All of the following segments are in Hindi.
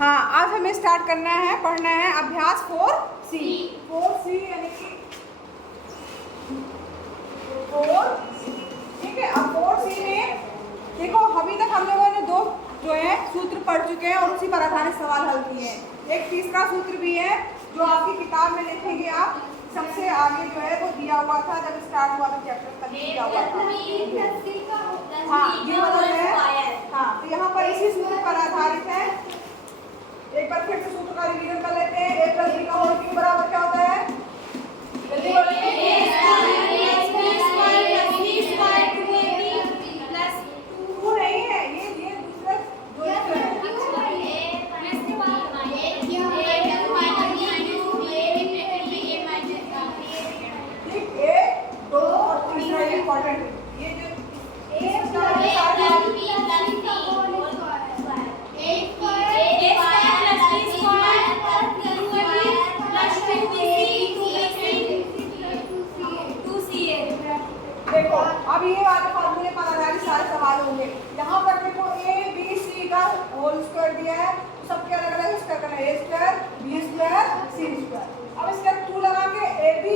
हाँ, आज हमें स्टार्ट करना है, पढ़ना है अभ्यास 4C। 4C यानी कि 4C, ठीक है। अब 4C में देखो, अभी तक हम लोगों ने दो जो है सूत्र पढ़ चुके हैं और उसी पर आधारित सवाल हल किए हैं। एक तीसरा सूत्र भी है जो आपकी किताब में लिखेंगे आप, सबसे आगे जो है वो दिया हुआ था जब स्टार्ट हुआ था चैप्टर, तभी दिया हुआ था। हाँ, ये वाला है। हाँ, तो यहाँ पर इसी सूत्र पर आधारित है। एक बार फिर से सूत्र का रिवीजन कर लेते हैं। a प्लस b का होल क्यूब बराबर क्या होता है? जल्दी बोलिए। टू नहीं है, ये दूसरा जो है ठीक, एक दो और तीसरा इम्पोर्टेंट है। ये जो देखो, अब ये वाले फॉर्मूले पर आधारित सारे सवाल होंगे। यहाँ पर देखो a b c का होल स्क्वायर दिया है, तो सबके अलग अलग स्क्वायर करना है, a square b square c square. अब इसका 2 लगा के ab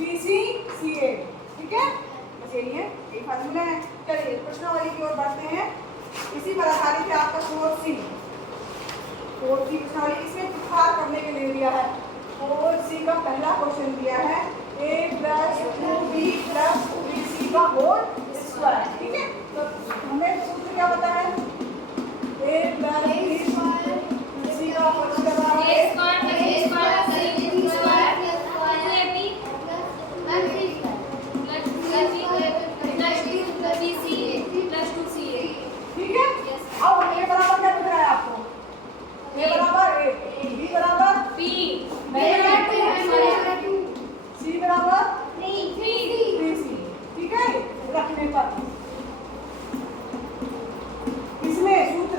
bc ca, ठीक है। बस यही है, यही फॉर्मूला है। चलिए प्रश्नावली की ओर बढ़ते हैं। इसी पर आधारित है आपका 4C प्रश्नावली। इसमें विस्तार करने के लिए दिया है। 4C का पहला क्वेश्चन दिया है a plus 2b plus 3c का होल स्क्वायर, ठीक है। तो हमें सूत्र क्या पता है? a प्लस b का होल ठीक है। अब a बराबर क्या दिख रहा है आपको? a बराबर a, b बराबर b, c बराबर 3c, ठीक है। रखने पर इसमें सूत्र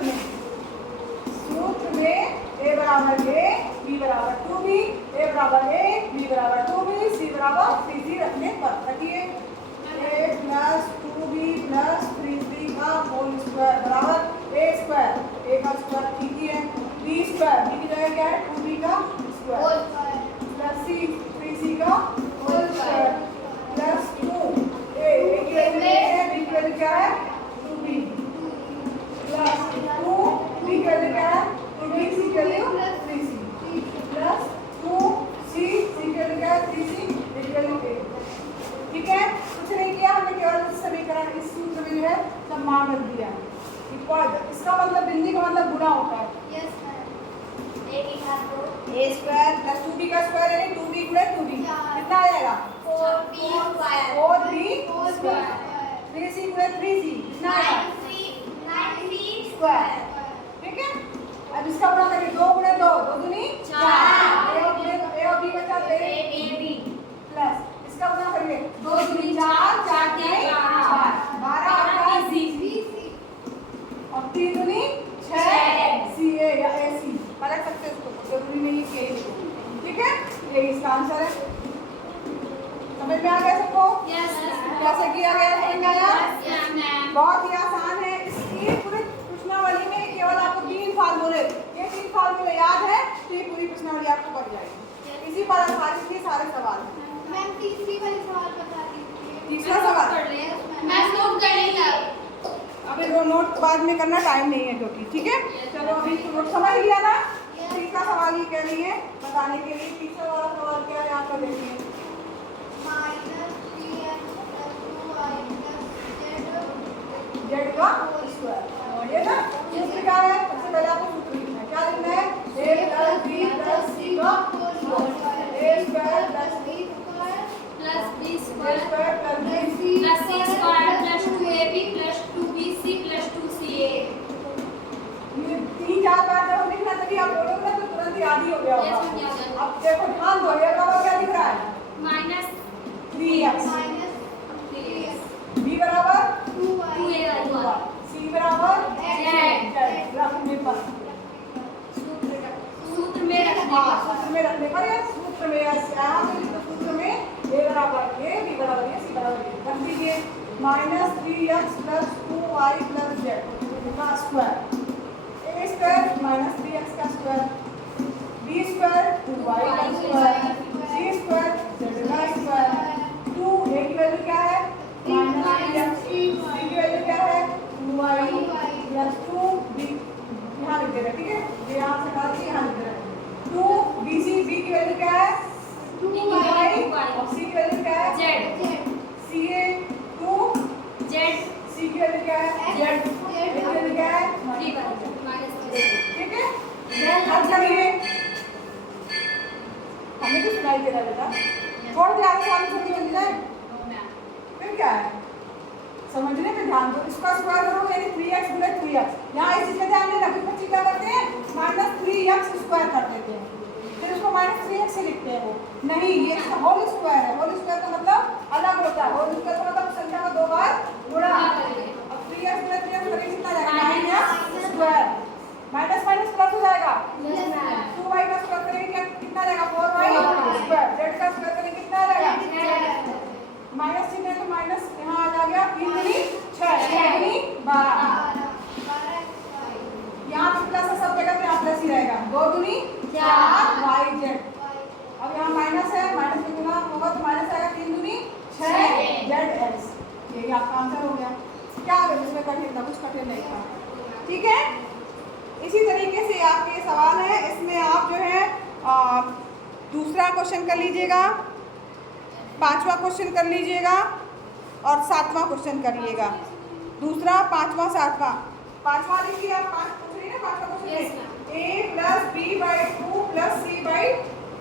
में a बराबर a, b बराबर 2b, a बराबर a, b बराबर 2b, c बराबर 3c रखने पर रखिए a plus 2b plus 3c का होल स्क्वायर बराबर a स्क्वायर, a का स्क्वायर ठीक ही है, b स्क्वायर, b की जगह क्या है 2b का स्क्वायर प्लस c 3c का होल स्क्वायर प्लस 2a की वैल्यू है, b की वैल्यू क्या है 2b प्लस 2b की वैल्यू क्या है 2b, c की value 3c plus 2c, c की वैल्यू क्या है 3c, a की वैल्यू 8, ठीक है। कुछ नहीं किया हमने, केवल इस समीकरण इस सूत्र में जो है सब मान रख दिया। इसका मतलब बिंदी का मतलब गुना होता है। a स्क्वायर प्लस 2b का स्क्वायर यानी 2b गुणे 2b कितना आ जाएगा 4b स्क्वायर, 3c गुणे 3c कितना आएगा 9c स्क्वायर, ठीक है। अब इसका गुणा करेंगे 2 गुणे 2, 2 दूनी 4, a और b बचा 8b प्लस इसका गुणा करेंगे 2 दूनी 4, 4 के 12 और 20 और 3 दूनी 6 ca या ac पलट सकते हैं उसको, जरूरी नहीं है कि, ठीक है। यही इसका आंसर है। समझ में आ गया सबको? कैसे किया गया समझ में आया? बहुत ही आसान है। इसकी पूरी प्रश्नावली में केवल आपको 3 फार्मूले, ये 3 फार्मूले याद है तो ये पूरी प्रश्नावली आपको बन जाएगी। इसी पर आधारित के सारे सवाल हैं। मैम तीसरी वाली सवाल बता दीजिए। तीसरा सवाल मैम नोट कर लीजिए। अभी वो नोट बाद में करना, टाइम नहीं है क्योंकि, ठीक है। चलो अभी तो समझ लिया ना। तीसरा सवाल ही कह रही है बताने के लिए। तीसरा वाला सवाल क्या है यहाँ पर देखिए, z का स्क्वायर, ये ना सूत्र क्या है? सबसे पहले आपको सूत्र लिखना है। क्या लिखना है? a plus b plus c का a square plus b square plus c ये 3-4 बार जब लिखना तभी आप बोलोगे ना तो तुरंत याद ही हो गया होगा। अब देखो ध्यान दो, ये बराबर क्या लिख रहा है -3x, b बराबर 2y, c बराबर z रखने पर सूत्र में रखने पर या सूत्र में या सूत्र में a बराबर a, b बराबर a, c बराबर a रख दीजिए। -3x + 2y + z का स्क्वायर, a स्क्वायर -3x का स्क्वायर, बी स्क्वायर 2y का स्क्वायर, सी स्क्वायर z का स्क्वायर, 2 a की वैल्यू क्या है -3x, b की वैल्यू क्या है 2y प्लस 2 b यहाँ लिख दे रहे, ठीक है, ये यहाँ से काट के यहाँ लिख दे रहे, 2 b की वैल्यू क्या है 2y और c की वैल्यू क्या है ca 2 c की वैल्यू क्या है z, a की वैल्यू क्या है, ठीक है। अब करिए, हमें भी सुनाई दे रहा है बेटा, थोड़ा ध्यान से आंसर समझ जाए, फिर क्या है समझने पे ध्यान दो। इसका स्क्वायर करो यानी 3x गुना 3x, यहाँ इस चीज का ध्यान देना, फिर बच्चे क्या करते हैं -3x स्क्वायर कर देते हैं, फिर उसको -3x से लिखते हैं वो, नहीं ये इसका होल स्क्वायर है, होल स्क्वायर का मतलब अलग होता है, होल स्क्वायर का मतलब संख्या को 2 बार गुणा, अब 3x गुना 3x करेंगे कितना जाएगा 9x square, minus minus plus हो जाएगा 2y का स्क्वायर करेंगे कितना जाएगा 4y स्क्वायर, z का स्क्वायर करेंगे कितना जाएगा माइनस चिन्ह है तो माइनस यहाँ आ गया 3 दूनी 6 6 दूनी 12, यहाँ पे प्लस है सब जगह पे यहाँ प्लस ही रहेगा, 2 दूनी 4 yz, अब यहाँ माइनस है, माइनस में गुना होगा तो माइनस आएगा 3 दूनी 6 zx, ये आपका आंसर हो गया। क्या है इसमें कठिन था, कुछ कठिन नहीं था, ठीक है। इसी तरीके से आपके ये सवाल है, इसमें आप जो है दूसरा क्वेश्चन कर लीजिएगा, 5वां क्वेश्चन कर लीजिएगा और 7वां क्वेश्चन करिएगा, दूसरा 5वां 7वां, 5वां लिखिए आप, 5 पूछ रही है ना 5वां question a plus b by 2 plus c by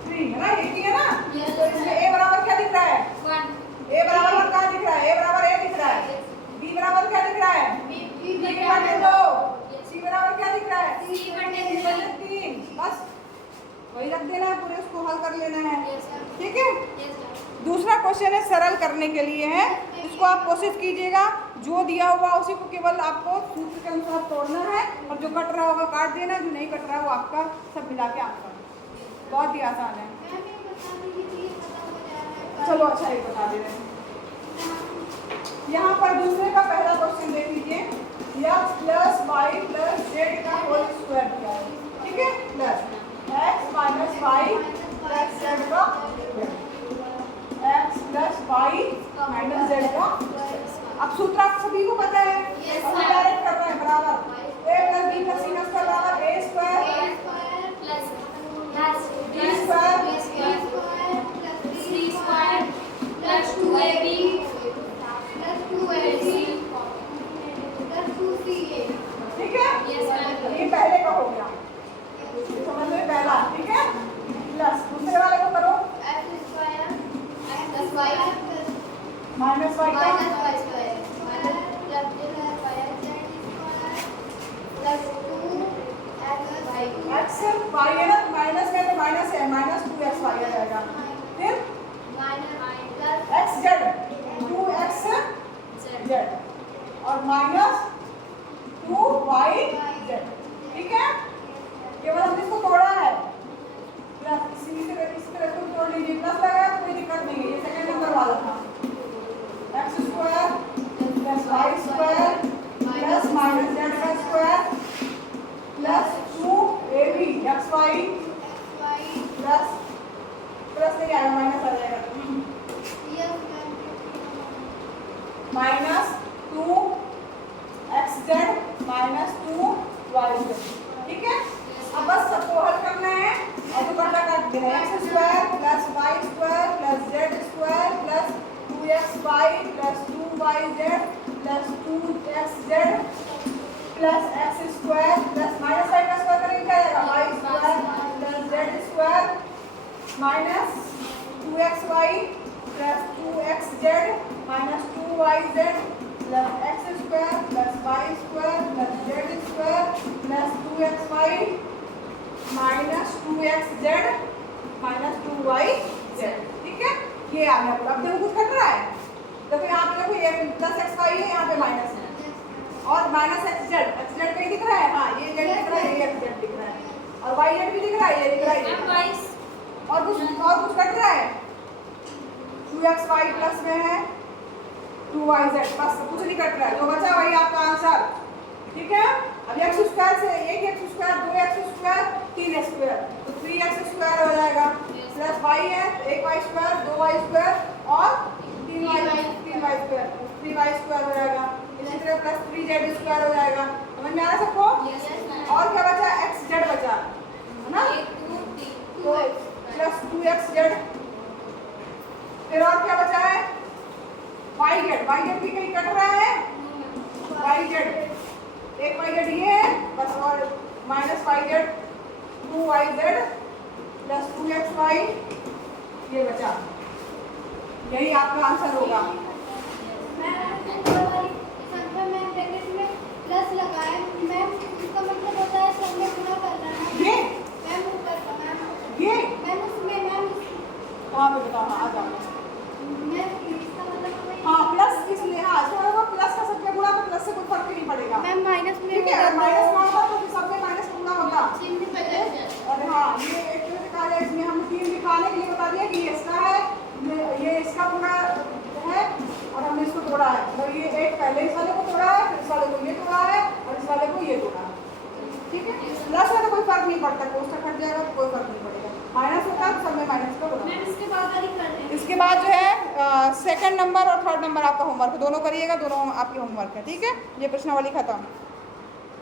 3 है ना, एक ही है ना, तो इसमें a बराबर क्या दिख रहा है 1, a बराबर क्या दिख रहा है, a बराबर a दिख रहा है, b बराबर क्या दिख रहा है b बटे 2, c बराबर क्या दिख रहा है c बटे 3, बस वही रख देना है, पूरे उसको हल कर लेना है, ठीक है। दूसरा क्वेश्चन है सरल करने के लिए है, इसको आप कोशिश कीजिएगा, जो दिया हुआ उसी को केवल आपको सूत्र के अनुसार तोड़ना है, और जो कट रहा होगा काट देना, जो नहीं कट रहा है वो आपका सब मिला के आंसर, बहुत ही आसान है। चलो अच्छा ये बता दे रहे हैं, यहाँ पर दूसरे का पहला क्वेश्चन देख लीजिए, x plus Y plus Z का होल स्क्वायर दिया है, ठीक है, plus x minus Y plus Z का x plus Y minus Z का, अब सूत्र आप सभी को पता है, अब डायरेक्ट करना है बराबर a plus b plus c का स्क्वायर बराबर a square plus b square plus c square plus 2ab plus 2ac plus 2ca, ठीक है, ये पहले का हो गया, समझ में पहला, ठीक है, प्लस दूसरे वाले को करो x square plus y minus Y का x वाई है ना, माइनस में तो माइनस है, माइनस 2x वाई आ जाएगा, फिर x जेड 2x जेड और माइनस 2y जेड, ठीक है, केवल हमने इसको तोड़ा है, प्लस इसी तरह को तोड़ लीजिए, प्लस लगाया तो कोई दिक्कत नहीं है, ये सेकंड नंबर वाला था, x square plus y square plus minus z का square plus 2ab xy plus plus नहीं आएगा माइनस आ जाएगा, माइनस 2xz माइनस 2yz, ठीक है। अब बस सबको हल करना है और जो बड़ा काट देना है, x square plus y square plus z square plus 2xy plus 2yz plus 2xz plus x square plus minus y का स्क्वायर करेंगे क्या आएगा y square plus z square minus 2xy plus 2xz minus 2yz plus x square plus y square plus z square plus 2xy minus 2xz minus 2yz, ठीक है, ये आ गया पूरा। अब देखो कुछ कट रहा है, देखो यहाँ पे देखो ये प्लस xy है, यहाँ पे माइनस है और माइनस xz कहीं दिख रहा है, हाँ ये z दिख रहा है, ये xz दिख रहा है और yz भी दिख रहा है, ये दिख रहा है, और कुछ कट रहा है, 2xy प्लस में है 2yz, बस कुछ नहीं कट रहा है, जो बचा वही आपका आंसर, ठीक है। अब x स्क्वायर से एक x square 2x square 3x plus Y है, एक वाई स्क्वायर, दो वाई स्क्वायर और तीन वाई स्क्वायर, 3y स्क्वायर हो जाएगा। इसी तरह प्लस 3z स्क्वायर हो जाएगा। समझ में आ रहा है सबको? और क्या बचा? एक्स जेड बचा है ना, तो प्लस 2xz। फिर और क्या बचा है? वाई जेड भी कहीं कट रहा है? वाई जेड एक वाई जेड ये है बस, और minus Y Z 2yz plus 2xy ये बचा। यही आपका आंसर होगा। प्लस लगाए मैम, इसका मतलब होता है सब में गुणा करना है। ये मैम ऊपर का ये मैम उसमें मैम कहाँ पे बताओ? हाँ आ जाओ। मैम इसका मतलब हाँ प्लस इसलिए, हाँ इसका मतलब प्लस का सब में गुणा, तो प्लस से कोई फर्क नहीं पड़ेगा। मैम माइनस में ठीक है, अगर माइनस ना होता तो फिर सब में माइनस गुणा होता। चिन्ह बदल जाता। और हाँ ये एक तरह से कहा जाए, इसमें हम 3 दिखाने के लिए बता दिया कि ये इसका है, ये इसका गुणा है और हमने इसको तोड़ा है। मतलब ये एक पहले इस वाले को तोड़ा है, फिर इस वाले को ये तोड़ा है और इस वाले को ये तोड़ा है। ठीक है, प्लस है तो कोई फर्क नहीं पड़ता, कोष्टक हट जाएगा तो कोई फर्क नहीं पड़ेगा। माइनस होता है तो सब में माइनस का गुणा। मैम इसके बाद वाली कर दें। इसके बाद जो है सेकंड नंबर और थर्ड नंबर आपका होमवर्क दोनों करिएगा, दोनों आपके होमवर्क है। ठीक है, ये प्रश्नावली खत्म।